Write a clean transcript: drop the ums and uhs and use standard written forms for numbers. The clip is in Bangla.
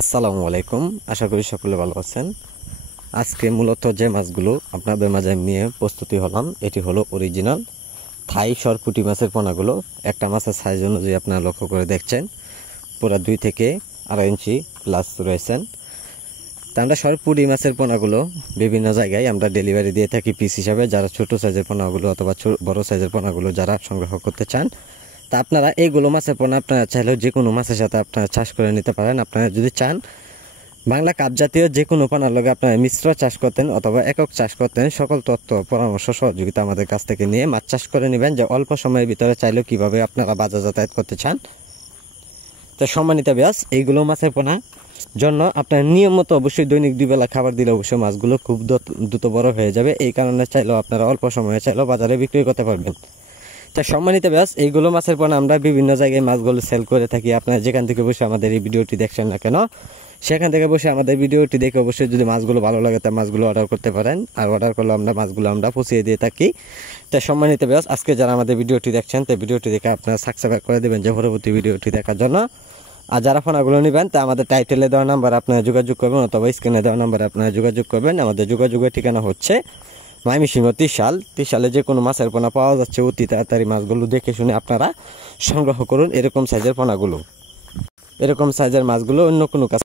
আসসালামু আলাইকুম। আশা করি সকলে ভালো আছেন। আজকে মূলত যে মাছগুলো আপনাদের মাঝে নিয়ে প্রস্তুতি হলাম, এটি হলো অরিজিনাল থাই সরপুঁটি মাছের পোনাগুলো। একটা মাছের সাইজ অনুযায়ী আপনারা লক্ষ্য করে দেখছেন, পুরা 2 থেকে 2.5 ইঞ্চি প্লাস রয়েছেন। তা আমরা সরপুঁটি মাছের পোনাগুলো বিভিন্ন জায়গায় আমরা ডেলিভারি দিয়ে থাকি পিস হিসাবে। যারা ছোট সাইজের পোনাগুলো অথবা বড় সাইজের পোনাগুলো যারা সংগ্রহ করতে চান, তা আপনারা এইগুলো মাছের পোনা আপনারা চাইলেও যে কোনো মাছের সাথে আপনারা চাষ করে নিতে পারেন। আপনারা যদি চান বাংলা কাপ জাতীয় যে কোনো পোনার লগে আপনারা মিশ্র চাষ করতেন অথবা একক চাষ করতেন, সকল তথ্য পরামর্শ সহযোগিতা আমাদের কাছ থেকে নিয়ে মাছ চাষ করে নেবেন, যে অল্প সময়ের ভিতরে চাইলেও কীভাবে আপনারা বাজার যাতায়াত করতে চান। তো সম্মানিত ব্যাস, এইগুলো মাছের পোনা জন্য আপনার নিয়মিত অবশ্যই দৈনিক 2 বেলা খাবার দিলে অবশ্যই মাছগুলো খুব দ্রুত বড় হয়ে যাবে। এই কারণে চাইলেও আপনারা অল্প সময়ে চাইলেও বাজারে বিক্রি করতে পারবেন। তা সম্মানিত ব্যাস, এইগুলো মাছের পোনা আমরা বিভিন্ন জায়গায় মাছগুলো সেল করে থাকি। আপনারা যেখান থেকে বসে আমাদের এই ভিডিওটি দেখছেন না কেন, সেখান থেকে বসে আমাদের ভিডিওটি দেখে অবশ্যই যদি মাছগুলো ভালো লাগে তা মাছগুলো অর্ডার করতে পারেন। আর অর্ডার করলে মাছগুলো আমরা পৌঁছিয়ে দিয়ে থাকি। তাই সম্মানিত ব্যাস, আজকে যারা আমাদের ভিডিওটি দেখছেন তো ভিডিওটি দেখে আপনারা সাবস্ক্রাইব করে দেবেন যে পরবর্তী ভিডিওটি দেখার জন্য। আর যারা পোনাগুলো নেবেন তা আমাদের টাইটেলে দেওয়া নাম্বার আপনারা যোগাযোগ করবেন অথবা স্ক্রিনে দেওয়া নাম্বারে আপনারা যোগাযোগ করবেন। আমাদের যোগাযোগের ঠিকানা হচ্ছে ময়মনসিংহ ত্রিশালে যে কোনো মাছের পোনা পাওয়া যাচ্ছে। অতি তাড়াতাড়ি মাছগুলো দেখে শুনে আপনারা সংগ্রহ করুন। এরকম সাইজের পোনাগুলো, এরকম সাইজের মাছগুলো অন্য কোনো কাছে